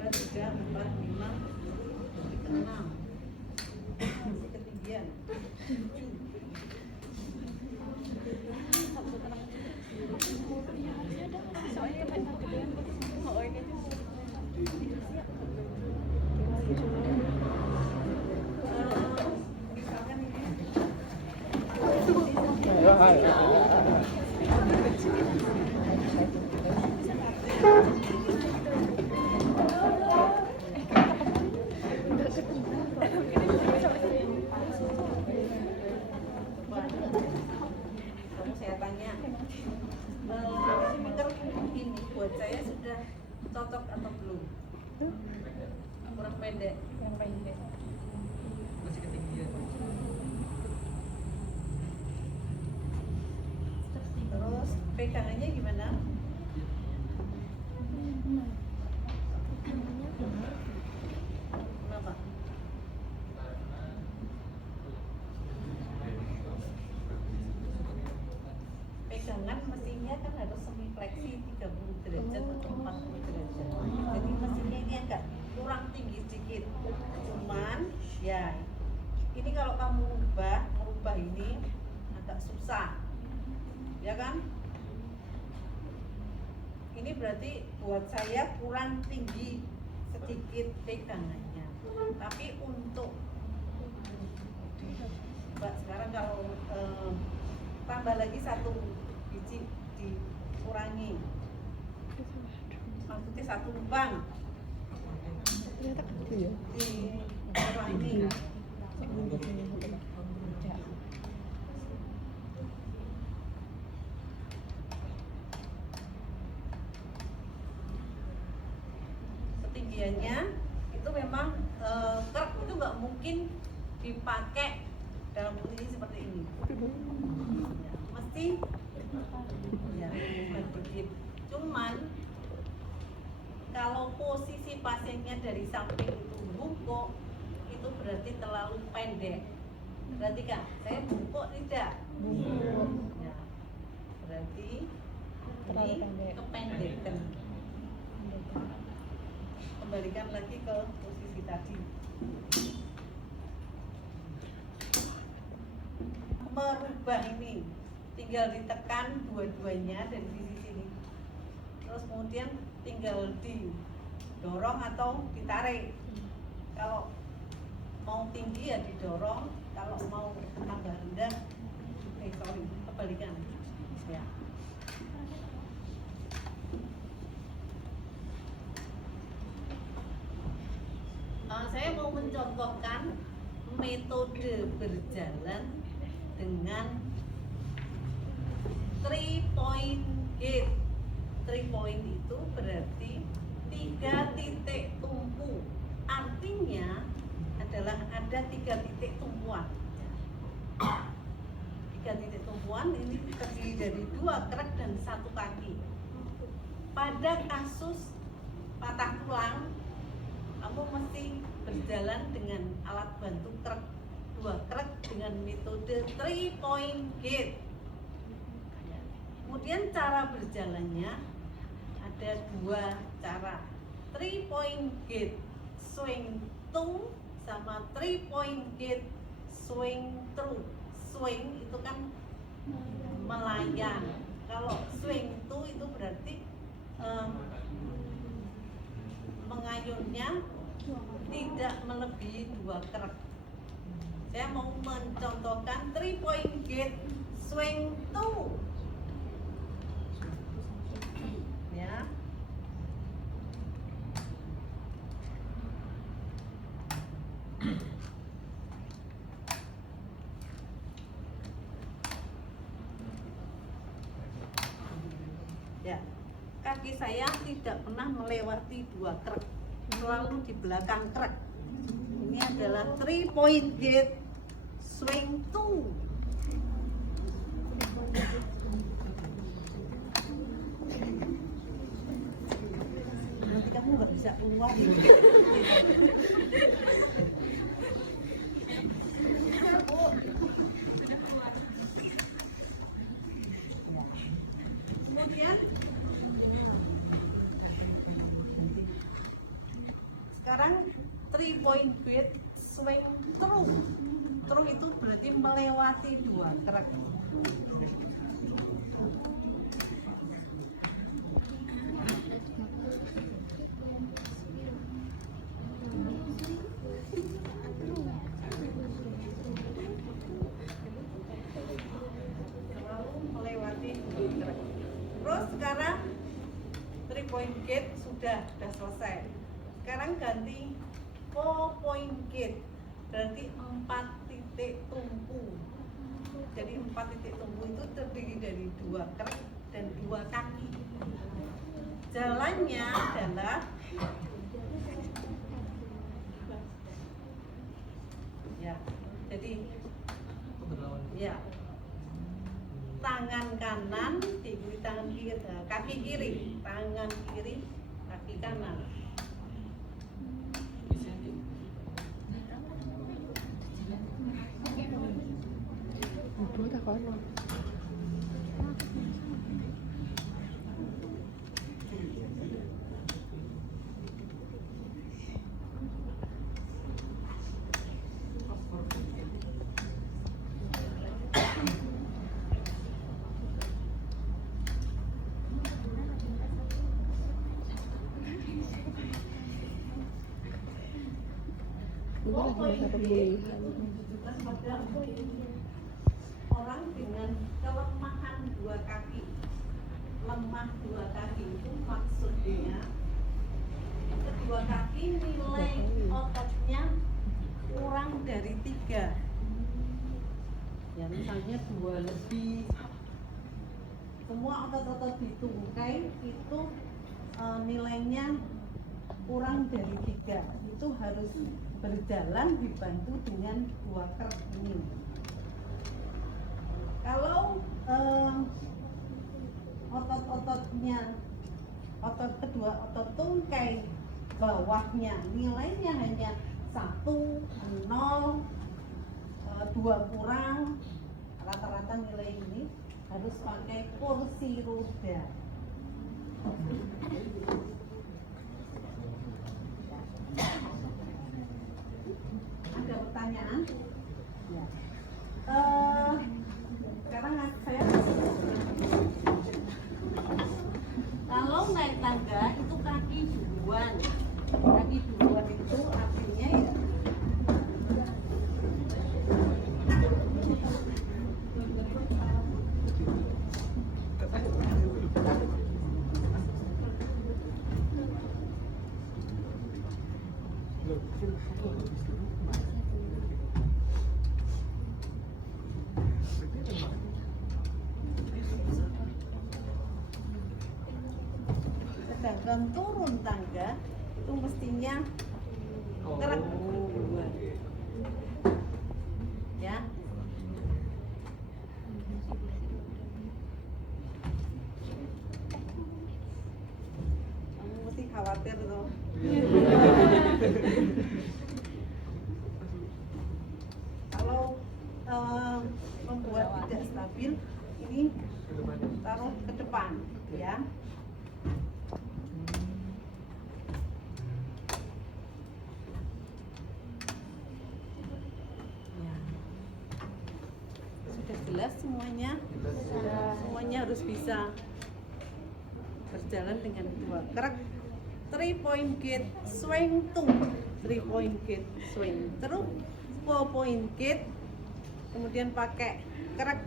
2, 3, 4, 5, 6. Masih ketinggian. 7. Saya tanya, speaker ini buat saya sudah cocok atau belum? Kurang pendek. Yang pendek. Masih ketinggian. Terus pegangannya gimana? Kenapa? Pegangan mesinnya kan harus semi fleksi 30 derajat atau 40 derajat. Jadi mesinnya ini agak kurang tinggi sedikit. Cuman ya ini kalau kamu merubah ini agak susah. Ya kan? Ini berarti buat saya kurang tinggi sedikit pegangannya. Tapi untuk Mbak sekarang kalau tambah lagi 1 biji dikurangi, maksudnya 1 lubang dikurangi. Ketinggiannya itu memang kerek itu nggak mungkin dipakai dalam posisi seperti ini. Ya, mesti ya sedikit. Cuman kalau posisi pasiennya dari samping itu bungkuk, itu berarti terlalu pendek. Berarti kan saya bungkuk tidak? Bungkuk. Ya, berarti Terlalu ini pendek. kependekan. Kembalikan lagi ke posisi tadi. Merubah ini tinggal ditekan dua-duanya dari sisi sini, terus kemudian tinggal didorong atau ditarik. Kalau mau tinggi ya didorong, kalau mau tambah rendah kebalikan ya. Saya mau mencontohkan metode berjalan dengan 3-point gate. 3 point itu berarti 3 titik tumpu. Artinya adalah ada 3 titik tumpuan. 3 titik tumpuan ini terdiri dari 2 krek dan 1 kaki. Pada kasus patah tulang, kamu mesti berjalan dengan alat bantu krek, 2 krek dengan metode 3-point gate. Kemudian cara berjalannya ada 2 cara. 3-point gate swing to sama 3-point gate swing through. Swing itu kan melayang. Kalau swing to itu berarti mengayunnya tidak melebihi 2 krek. Saya mau mencontohkan 3-point gate swing to. Ya. Ya. Kaki saya tidak pernah melewati 2 krek, selalu di belakang krek. Ini adalah 3-point gate swing to. Nanti kamu nggak bisa keluar. Kemudian sekarang 3 point gate swing through. Through itu berarti melewati 2 kerak. Selalu melewati 2 kerak. Terus sekarang 3 point gate sudah selesai. Sekarang ganti 4 point gate, berarti 4 titik tumpu. Jadi 4 titik tumpu itu terdiri dari 2 kerak dan 2 kaki. Jalannya adalah ya, jadi berlawan. ya, tangan kanan diikuti tangan kiri, kaki kiri, tangan kiri, kaki kanan. Ibu tak kono. Ibu lagi masa pemulihan. Ditujukan pada orang dengan kelemahan 2 kaki. Lemah 2 kaki itu maksudnya kedua kaki nilai ototnya kurang dari 3. Ya misalnya 2 lebih. Semua otot-otot di tungkai itu nilainya kurang dari 3. Itu harus berjalan dibantu dengan 2 kerak ini. Kalau otot-ototnya, kedua otot tungkai bawahnya nilainya hanya 1, 0, 2 kurang, rata-rata nilai ini harus pakai kursi roda. Ada pertanyaan? Ya. Sekarang saya kalau naik tangga itu kaki duluan. Kaki duluan itu artinya ya sedangkan turun tangga itu mestinya gerak duluan. Ya. Kamu mesti khawatir loh. Kalau membuat tidak stabil, ini taruh ke depan, ya. Sudah jelas semuanya? Semuanya harus bisa berjalan dengan 2 kerak. 3 point gate swing to 3 point gate swing terus 4 point gate, kemudian pakai kerak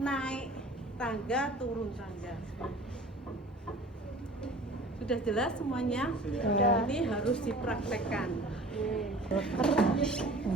naik tangga turun tangga. Sudah jelas semuanya? Sudah. Ini harus dipraktekkan.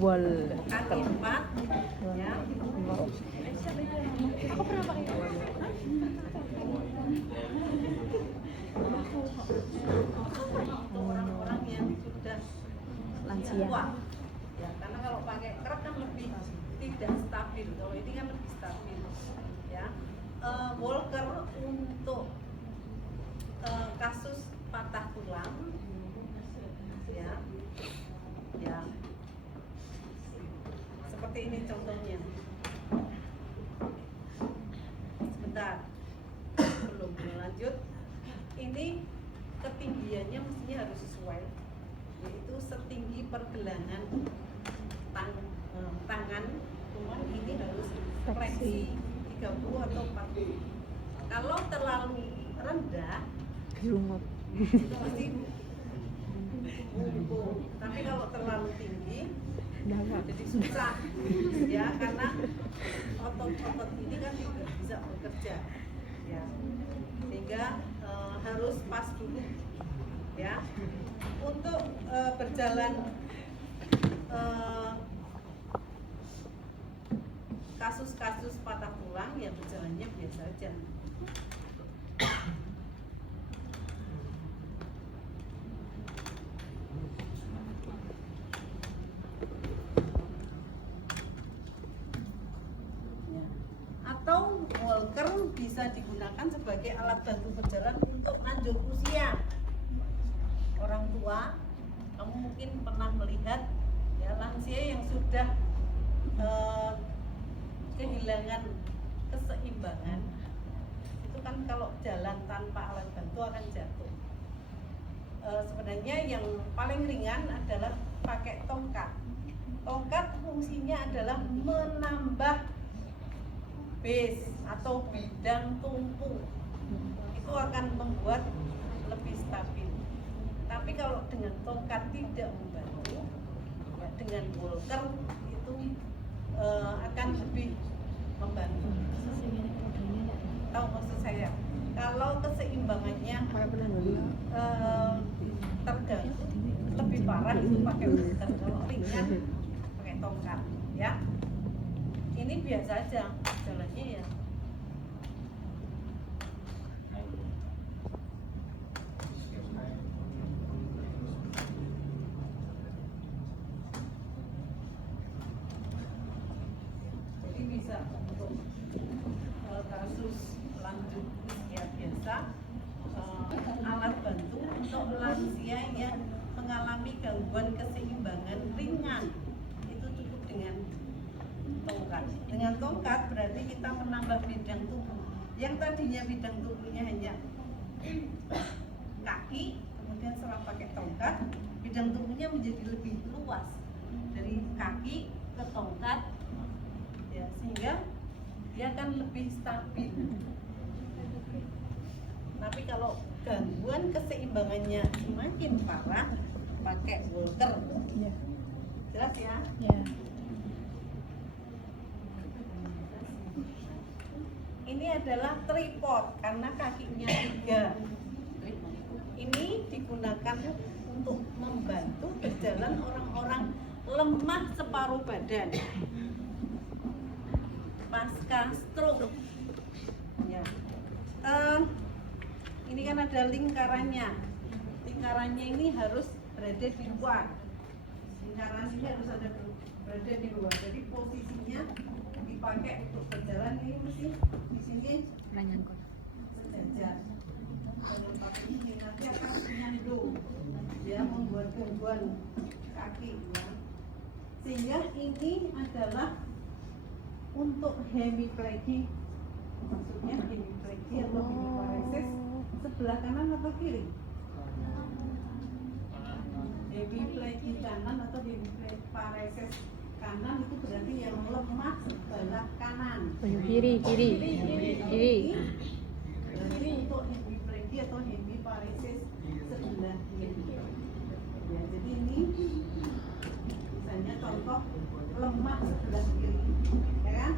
Wall. Kaki 4 ya. Aku pernah pakai. Orang-orang yang sudah Lansia. tua. Ya, karena kalau pakai kerak kan lebih tidak stabil. Kalau ini kan lebih stabil. Ya. Walker untuk kasus patah tulang, ya, ya, seperti ini contohnya. Sebentar, belum lanjut. Ini ketinggiannya mestinya harus sesuai. yaitu setinggi pergelangan tangan, cuman ini harus fleksi 30 atau 40. Kalau terlalu rendah Rumah. itu pasti bungkuk. Tapi kalau terlalu tinggi Dalam. jadi susah ya, karena otot-otot ini kan juga bisa bekerja ya, sehingga harus pas dulu ya. Untuk berjalan kasus-kasus patah tulang ya berjalannya biasa aja. Ya. Atau walker bisa digunakan sebagai alat bantu berjalan untuk lanjut usia. Orang tua, kamu mungkin pernah melihat ya lansia yang sudah kehilangan keseimbangan, itu kan kalau jalan tanpa alat bantu akan jatuh. Sebenarnya yang paling ringan adalah pakai tongkat. Tongkat fungsinya adalah menambah base atau bidang tumpu, itu akan membuat lebih stabil. Tapi kalau dengan tongkat tidak membantu, ya dengan walker itu akan lebih membantu. Tahu maksud saya? Kalau keseimbangannya terganggu, lebih parah itu pakai walker. Kalau ringan pakai tongkat, ya. Ini biasa aja jalannya ya. Jadi bisa untuk kasus lanjut usia biasa, alat bantu untuk lansia yang mengalami gangguan keseimbangan ringan itu cukup dengan tongkat. Dengan tongkat berarti kita menambah bidang tubuh. Yang tadinya bidang tubuhnya hanya kaki, kemudian setelah pakai tongkat, bidang tubuhnya menjadi lebih luas dari kaki ke tongkat, ya, sehingga dia akan lebih stabil. Tapi kalau gangguan keseimbangannya semakin parah, pakai walker. Ya. Jelas ya? Ya. Ini adalah tripod karena kakinya 3. Ini digunakan untuk membantu berjalan orang-orang lemah separuh badan pasca stroke. Ya. Ini kan ada lingkarannya. Lingkarannya ini harus berada di luar. Lingkaran ini harus berada di luar. Jadi posisinya dipakai untuk berjalan ini mesti di sini sejajar. Dengan pakai ini nanti akan menyandung, ya, membuat gangguan kaki, ya. Sehingga ini adalah untuk hemiplegia, maksudnya hemiplegia atau hemiparesis sebelah kanan atau kiri? Hemiplegia kanan atau hemiparesis kanan itu berarti yang lemah sebelah kanan. Kiri. Berarti untuk hemiplegia atau hemiparesis sebelah kiri. Ya, jadi ini misalnya contoh lemah sebelah kiri, ya kan?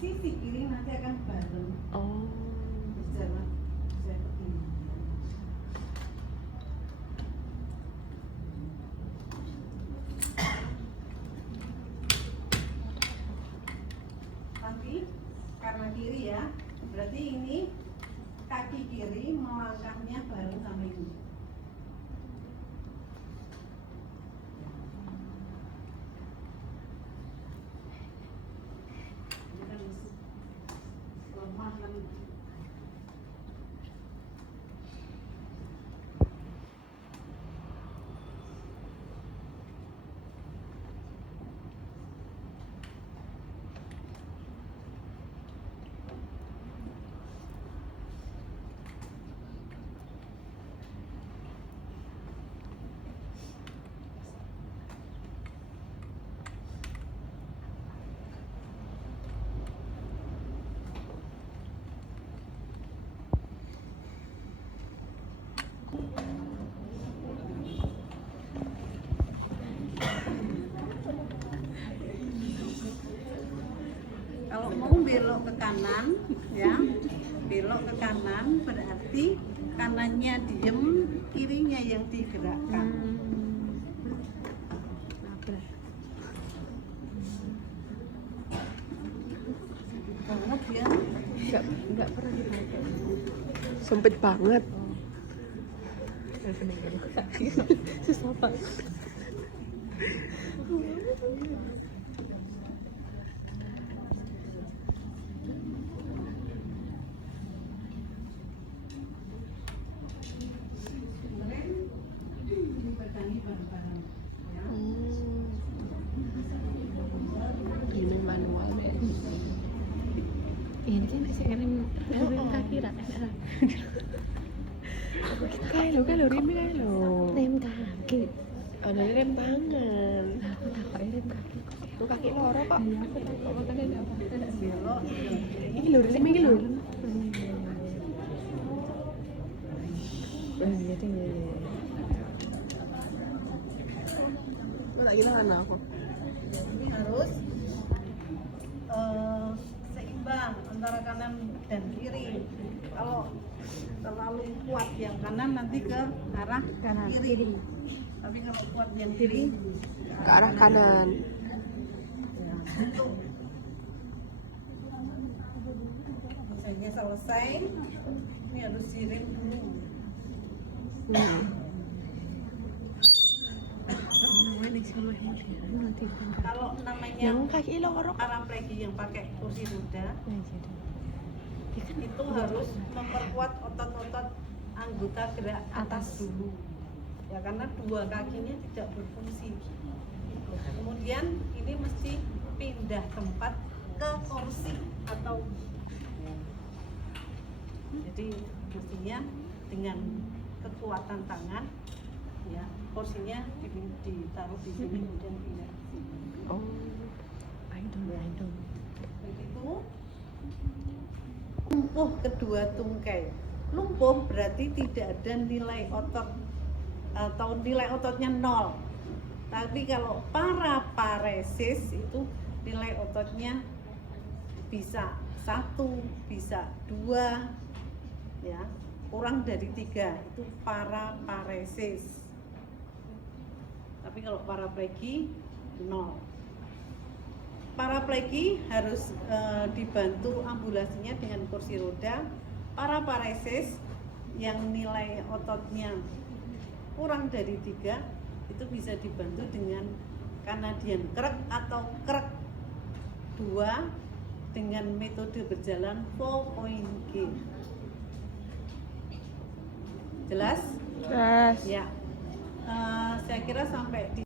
Sisi kiri nanti akan bareng Oh. berjalan seperti ini. Tapi karena kiri ya, berarti ini kaki kiri melangkahnya bareng sama ini. Ini kan lemah kan. Kalau mau belok ke kanan, ya, belok ke kanan berarti kanannya diem, kirinya yang digerakkan. Banget ya. Enggak pernah dipakai. Sempit banget. Susah banget. Kemarin dipegangi bareng-bareng, ya. Ini manual ya. Ini kan bisa rem kaki lah. Kayak lo rem kayak lo. Rem kaki. Ada rem tangan. Aku takut rem kaki. Lo kaki loro kok. Iya, aku takut makanya enggak apa-apa. Belok, Ini lo rem ini lo. Iya, iya. Lo tak gila kan aku. ini harus seimbang antara kanan dan kiri. Kalau terlalu kuat yang kanan nanti ke arah Kanan, kiri. kiri. Tapi kalau kuat yang kiri Ke arah kanan. Ya, untuk misalnya selesai, ini harus direm dulu. Kalau namanya Yang kaki loro. paraplegi yang pakai kursi roda itu harus memperkuat otot-otot anggota gerak atas dulu ya, karena dua kakinya tidak berfungsi. Kemudian ini mesti pindah tempat ke kursi atau jadi mestinya dengan kekuatan tangan ya, kursinya ditaruh di sini kemudian pindah ke sini. Oh. I don't. Begitu lumpuh kedua tungkai. Lumpuh berarti tidak ada nilai otot atau nilai ototnya 0. Tapi kalau paraparesis itu nilai ototnya bisa 1, bisa 2, ya, kurang dari 3 itu paraparesis. Tapi kalau paraplegi 0. Paraplegi harus dibantu ambulasinya dengan kursi roda. Paraparesis yang nilai ototnya kurang dari 3 itu bisa dibantu dengan Canadian krek atau krek 2 dengan metode berjalan 4-point G. Jelas? Jelas. Ya. Saya kira sampai di